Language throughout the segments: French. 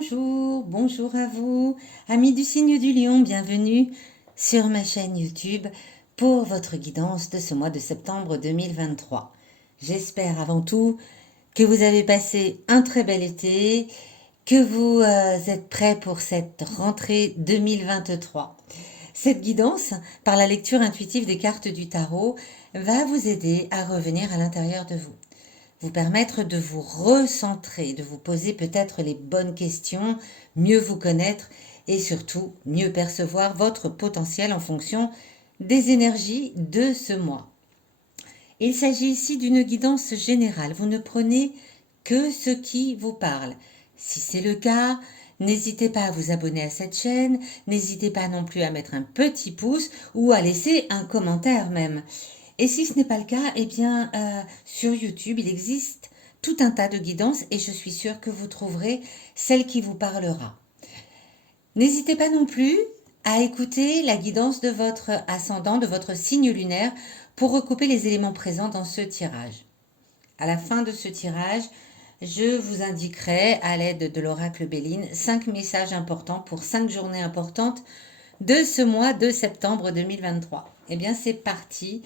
Bonjour, bonjour à vous, amis du signe du lion, bienvenue sur ma chaîne YouTube pour votre guidance de ce mois de septembre 2023. J'espère avant tout que vous avez passé un très bel été, que vous êtes prêts pour cette rentrée 2023. Cette guidance, par la lecture intuitive des cartes du tarot, va vous aider à revenir à l'intérieur de vous permettre de vous recentrer, de vous poser peut-être les bonnes questions, mieux vous connaître et surtout mieux percevoir votre potentiel en fonction des énergies de ce mois. Il s'agit ici d'une guidance générale. Vous ne prenez que ce qui vous parle. Si c'est le cas, n'hésitez pas à vous abonner à cette chaîne, n'hésitez pas non plus à mettre un petit pouce ou à laisser un commentaire même. Et si ce n'est pas le cas, eh bien, sur YouTube, il existe tout un tas de guidances et je suis sûre que vous trouverez celle qui vous parlera. N'hésitez pas non plus à écouter la guidance de votre ascendant, de votre signe lunaire, pour recouper les éléments présents dans ce tirage. À la fin de ce tirage, je vous indiquerai, à l'aide de l'oracle Béline, 5 messages importants pour 5 journées importantes de ce mois de septembre 2023. Eh bien, c'est parti.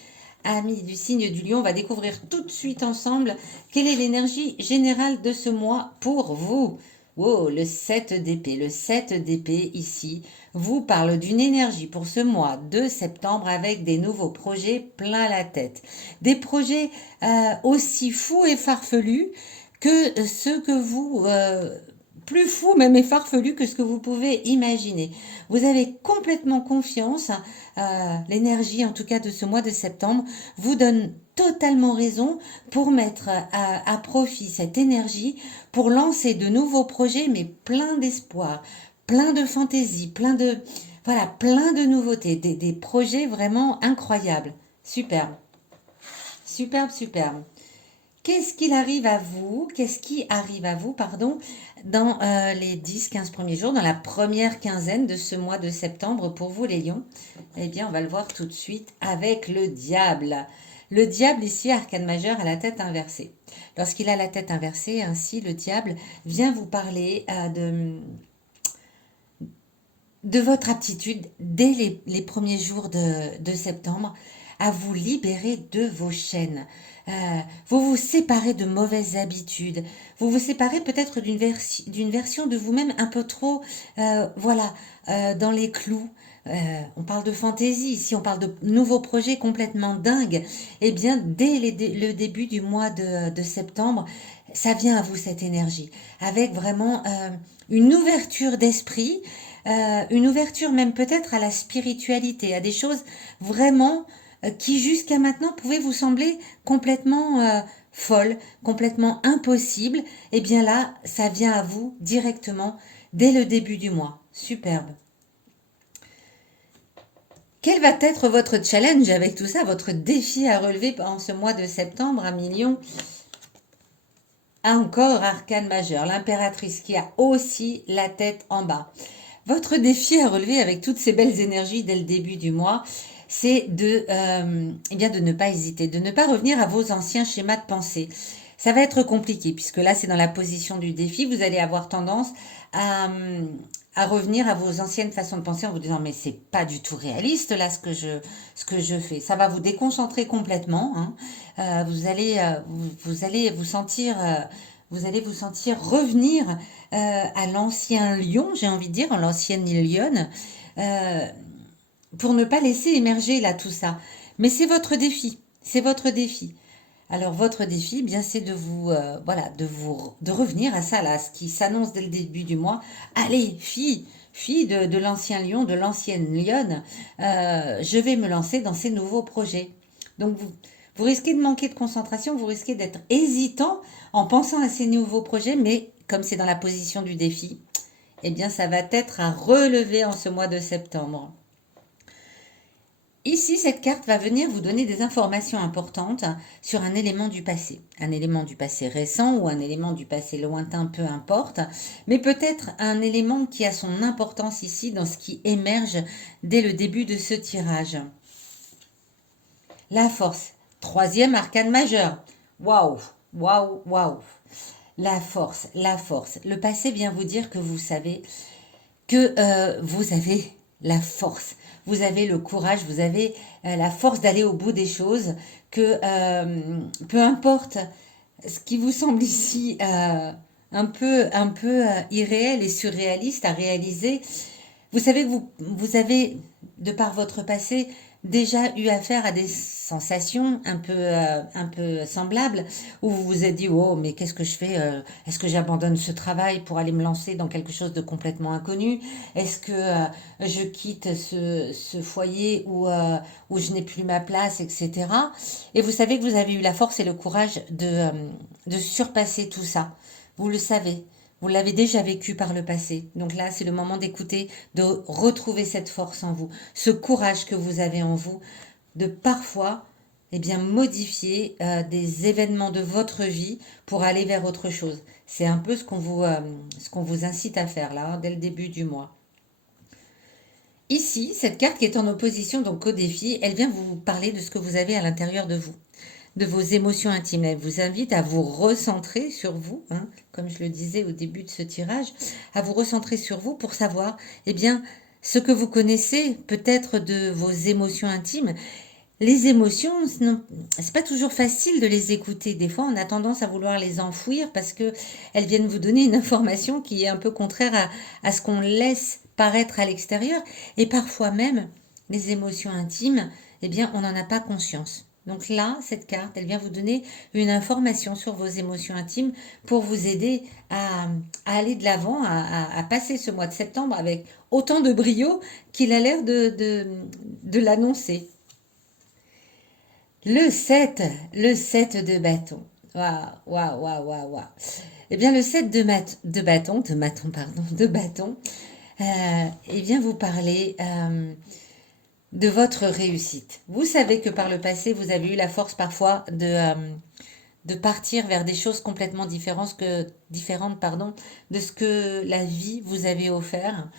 Amis du signe du lion, on va découvrir tout de suite ensemble quelle est l'énergie générale de ce mois pour vous. Wow, le 7 d'épée. Le 7 d'épée ici vous parle d'une énergie pour ce mois de septembre avec des nouveaux projets plein la tête. Des projets aussi fous et farfelus que ceux que vous... plus fou même et farfelu que ce que vous pouvez imaginer. Vous avez complètement confiance, l'énergie en tout cas de ce mois de septembre vous donne totalement raison pour mettre à profit cette énergie pour lancer de nouveaux projets mais plein d'espoir, plein de fantaisie, plein de nouveautés, des projets vraiment incroyables. Superbe, superbe, superbe. Qu'est-ce qui arrive à vous, dans les 10-15 premiers jours, dans la première quinzaine de ce mois de septembre pour vous les lions? Eh bien, on va le voir tout de suite avec le diable. Le diable ici, arcane majeur, a la tête inversée. Lorsqu'il a la tête inversée, ainsi, le diable vient vous parler de votre aptitude, dès les premiers jours de septembre, à vous libérer de vos chaînes. Vous vous séparez de mauvaises habitudes. Vous vous séparez peut-être d'une version de vous-même un peu trop, dans les clous. On parle de fantaisie, ici on parle de nouveaux projets complètement dingues. Eh bien, dès le début du mois de septembre, ça vient à vous cette énergie, avec vraiment une ouverture d'esprit, une ouverture même peut-être à la spiritualité, à des choses vraiment qui jusqu'à maintenant pouvaient vous sembler complètement folles, complètement impossibles. Et bien là, ça vient à vous directement dès le début du mois. Superbe. Quel va être votre challenge avec tout ça, votre défi à relever pendant ce mois de septembre, un million? Encore arcane majeur, l'impératrice qui a aussi la tête en bas. Votre défi à relever avec toutes ces belles énergies dès le début du mois, c'est de ne pas hésiter, de ne pas revenir à vos anciens schémas de pensée. Ça va être compliqué puisque là c'est dans la position du défi, vous allez avoir tendance à revenir à vos anciennes façons de penser en vous disant mais c'est pas du tout réaliste là ce que je fais. Ça va vous déconcentrer complètement, hein. Vous allez vous sentir revenir à l'ancien lion, j'ai envie de dire, à l'ancienne lionne, euh, pour ne pas laisser émerger là tout ça. Mais c'est votre défi, c'est votre défi. Alors votre défi, eh bien, c'est de revenir à ça là, ce qui s'annonce dès le début du mois. Allez, fille de l'ancien lion, de l'ancienne lionne, je vais me lancer dans ces nouveaux projets. Donc vous risquez de manquer de concentration, vous risquez d'être hésitant en pensant à ces nouveaux projets, mais comme c'est dans la position du défi, eh bien ça va être à relever en ce mois de septembre. Ici, cette carte va venir vous donner des informations importantes sur un élément du passé récent ou un élément du passé lointain, peu importe, mais peut-être un élément qui a son importance ici dans ce qui émerge dès le début de ce tirage. La force, troisième arcane majeur. Waouh, waouh, waouh. la force, la force. Le passé vient vous dire que vous savez que vous avez la force, vous avez le courage, vous avez la force d'aller au bout des choses, que peu importe ce qui vous semble ici un peu irréel et surréaliste à réaliser, vous savez que vous avez, de par votre passé, déjà eu affaire à des sensations un peu semblables, où vous vous êtes dit, oh, mais qu'est-ce que je fais? Est-ce que j'abandonne ce travail pour aller me lancer dans quelque chose de complètement inconnu? Est-ce que je quitte ce foyer où je n'ai plus ma place, etc. Et vous savez que vous avez eu la force et le courage de surpasser tout ça. Vous le savez. Vous l'avez déjà vécu par le passé. Donc là, c'est le moment d'écouter, de retrouver cette force en vous, ce courage que vous avez en vous, de parfois modifier des événements de votre vie pour aller vers autre chose. C'est un peu ce qu'on vous incite à faire là, dès le début du mois. Ici, cette carte qui est en opposition donc au défi, elle vient vous parler de ce que vous avez à l'intérieur de vous, de vos émotions intimes. Elle vous invite à vous recentrer sur vous, hein, comme je le disais au début de ce tirage, à vous recentrer sur vous pour savoir, ce que vous connaissez peut-être de vos émotions intimes. Les émotions, c'est pas toujours facile de les écouter. Des fois, on a tendance à vouloir les enfouir parce que elles viennent vous donner une information qui est un peu contraire à ce qu'on laisse paraître à l'extérieur. Et parfois même, les émotions intimes, on n'en a pas conscience. Donc là, cette carte, elle vient vous donner une information sur vos émotions intimes pour vous aider à aller de l'avant, à passer ce mois de septembre avec autant de brio qu'il a l'air de l'annoncer. Le 7 de bâton. Waouh, waouh, waouh, waouh, waouh. Le 7 de bâton, vient vous parler de votre réussite. Vous savez que par le passé, vous avez eu la force parfois de partir vers des choses complètement différentes, de ce que la vie vous avait offert.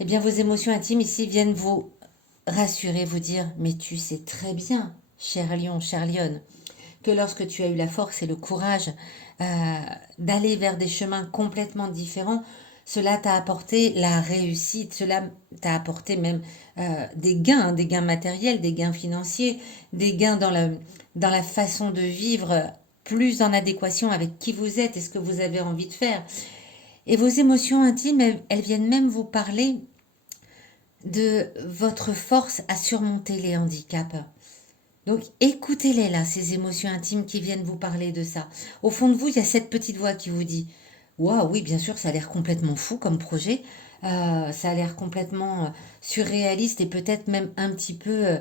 Vos émotions intimes ici viennent vous rassurer, vous dire, mais tu sais très bien, cher lion, chère lionne, que lorsque tu as eu la force et le courage d'aller vers des chemins complètement différents, cela t'a apporté la réussite, cela t'a apporté même des gains matériels, des gains financiers, des gains dans la façon de vivre plus en adéquation avec qui vous êtes et ce que vous avez envie de faire. Et vos émotions intimes, elles viennent même vous parler de votre force à surmonter les handicaps. Donc écoutez-les là, ces émotions intimes qui viennent vous parler de ça. Au fond de vous, il y a cette petite voix qui vous dit, waouh, oui, bien sûr, ça a l'air complètement fou comme projet, ça a l'air complètement surréaliste et peut-être même un petit peu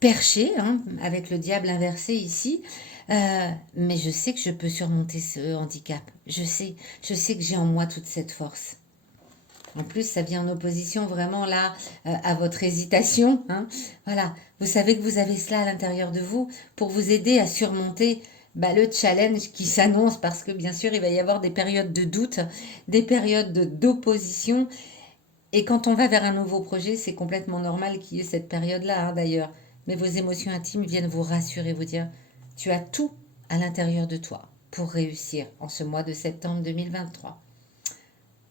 perché, hein, avec le diable inversé ici. Mais je sais que je peux surmonter ce handicap. Je sais que j'ai en moi toute cette force. En plus, ça vient en opposition vraiment là à votre hésitation, hein. Voilà, vous savez que vous avez cela à l'intérieur de vous pour vous aider à surmonter le challenge qui s'annonce parce que bien sûr, il va y avoir des périodes de doute, des périodes d'opposition. Et quand on va vers un nouveau projet, c'est complètement normal qu'il y ait cette période-là, hein, d'ailleurs. Mais vos émotions intimes viennent vous rassurer, vous dire, tu as tout à l'intérieur de toi pour réussir en ce mois de septembre 2023.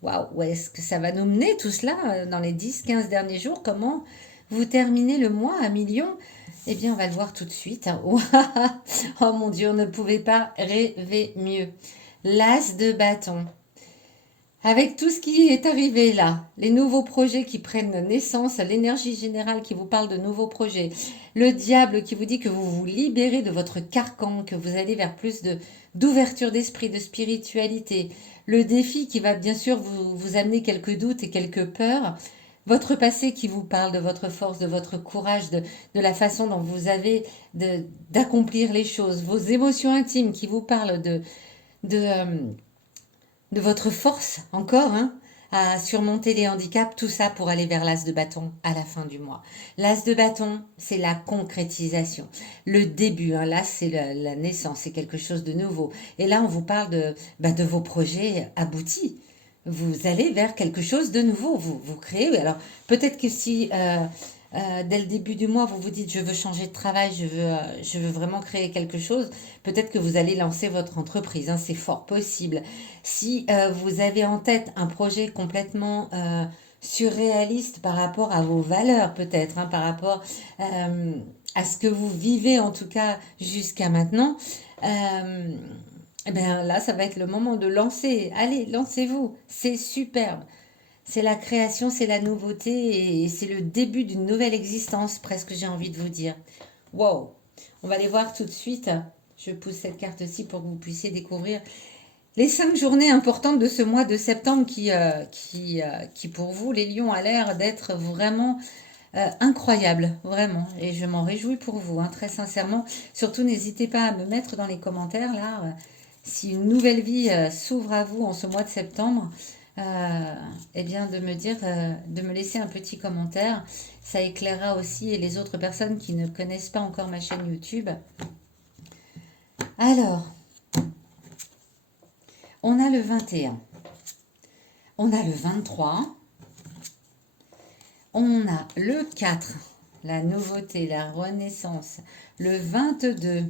Waouh, où est-ce que ça va nous mener tout cela dans les 10-15 derniers jours? Comment vous terminez le mois à million? On va le voir tout de suite, hein. Oh mon Dieu, on ne pouvait pas rêver mieux. L'as de bâton. Avec tout ce qui est arrivé là, les nouveaux projets qui prennent naissance, l'énergie générale qui vous parle de nouveaux projets, le diable qui vous dit que vous vous libérez de votre carcan, que vous allez vers plus d'ouverture d'esprit, de spiritualité, le défi qui va bien sûr vous amener quelques doutes et quelques peurs, votre passé qui vous parle de votre force, de votre courage, de la façon dont vous avez d'accomplir les choses, vos émotions intimes qui vous parlent de, euh, de votre force encore, hein, à surmonter les handicaps, tout ça pour aller vers l'as de bâton à la fin du mois. L'as de bâton, c'est la concrétisation, le début, hein, l'as c'est la naissance, c'est quelque chose de nouveau. Et là, on vous parle de vos projets aboutis. Vous allez vers quelque chose de nouveau, vous créez. Alors peut-être que si dès le début du mois, vous vous dites, je veux changer de travail, je veux vraiment créer quelque chose, peut-être que vous allez lancer votre entreprise, hein, c'est fort possible. Si vous avez en tête un projet complètement surréaliste par rapport à vos valeurs, peut-être, hein, par rapport à ce que vous vivez, en tout cas jusqu'à maintenant, euh, eh bien là, ça va être le moment de lancer. Allez, lancez-vous, c'est superbe. C'est la création, c'est la nouveauté et c'est le début d'une nouvelle existence, presque j'ai envie de vous dire. Wow. On va aller voir tout de suite. Je pousse cette carte-ci pour que vous puissiez découvrir les 5 journées importantes de ce mois de septembre qui pour vous, les lions, a l'air d'être vraiment incroyable, vraiment. Et je m'en réjouis pour vous, hein, très sincèrement. Surtout, n'hésitez pas à me mettre dans les commentaires, là, si une nouvelle vie s'ouvre à vous en ce mois de septembre. Eh bien, de me dire, de me laisser un petit commentaire. Ça éclairera aussi les autres personnes qui ne connaissent pas encore ma chaîne YouTube. Alors, on a le 21, on a le 23, on a le 4, la nouveauté, la renaissance, le 22.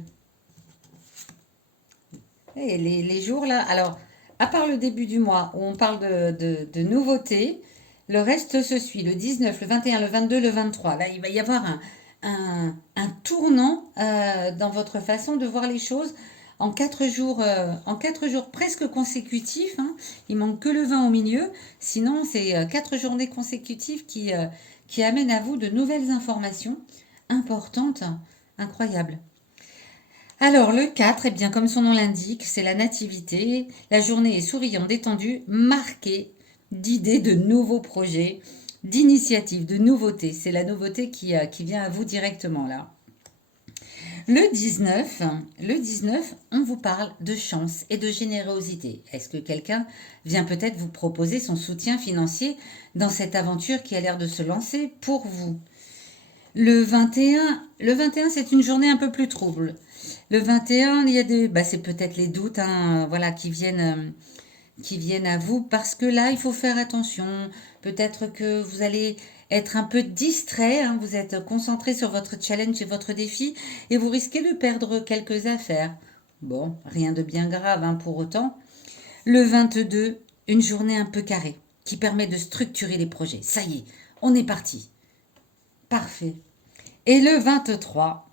Et les jours là, alors, à part le début du mois où on parle de nouveautés, le reste se suit. Le 19, le 21, le 22, le 23. Là, il va y avoir un tournant dans votre façon de voir les choses en 4 jours presque consécutifs, hein. Il manque que le 20 au milieu. Sinon, c'est 4 journées consécutives qui amènent à vous de nouvelles informations importantes, incroyables. Alors, le 4, eh bien, comme son nom l'indique, c'est la nativité. La journée est souriante, détendue, marquée d'idées, de nouveaux projets, d'initiatives, de nouveautés. C'est la nouveauté qui vient à vous directement là. Le 19, on vous parle de chance et de générosité. Est-ce que quelqu'un vient peut-être vous proposer son soutien financier dans cette aventure qui a l'air de se lancer pour vous? Le 21, c'est une journée un peu plus trouble. Le 21, il y a c'est peut-être les doutes, hein, voilà, qui viennent à vous, parce que là, il faut faire attention. Peut-être que vous allez être un peu distrait, hein, vous êtes concentré sur votre challenge et votre défi, et vous risquez de perdre quelques affaires. Bon, rien de bien grave, hein, pour autant. Le 22, une journée un peu carrée, qui permet de structurer les projets. Ça y est, on est parti. Parfait. Et le 23,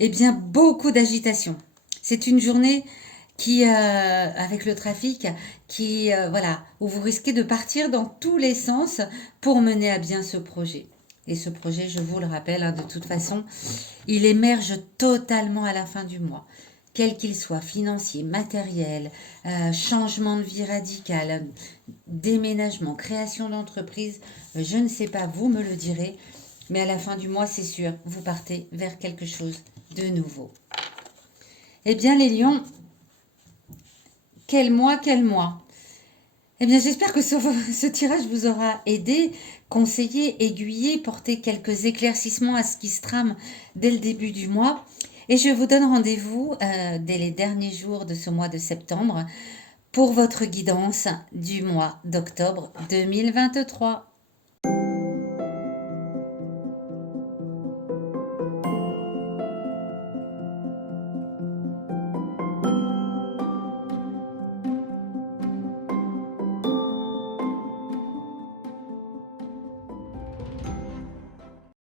eh bien, beaucoup d'agitation. C'est une journée avec le trafic, voilà, où vous risquez de partir dans tous les sens pour mener à bien ce projet. Et ce projet, je vous le rappelle, hein, de toute façon, il émerge totalement à la fin du mois. Quel qu'il soit, financier, matériel, changement de vie radical, déménagement, création d'entreprise, je ne sais pas, vous me le direz, mais à la fin du mois, c'est sûr, vous partez vers quelque chose de nouveau. Eh bien, les lions, quel mois, quel mois. Eh bien, j'espère que ce tirage vous aura aidé, conseillé, aiguillé, porté quelques éclaircissements à ce qui se trame dès le début du mois. Et je vous donne rendez-vous dès les derniers jours de ce mois de septembre pour votre guidance du mois d'octobre 2023.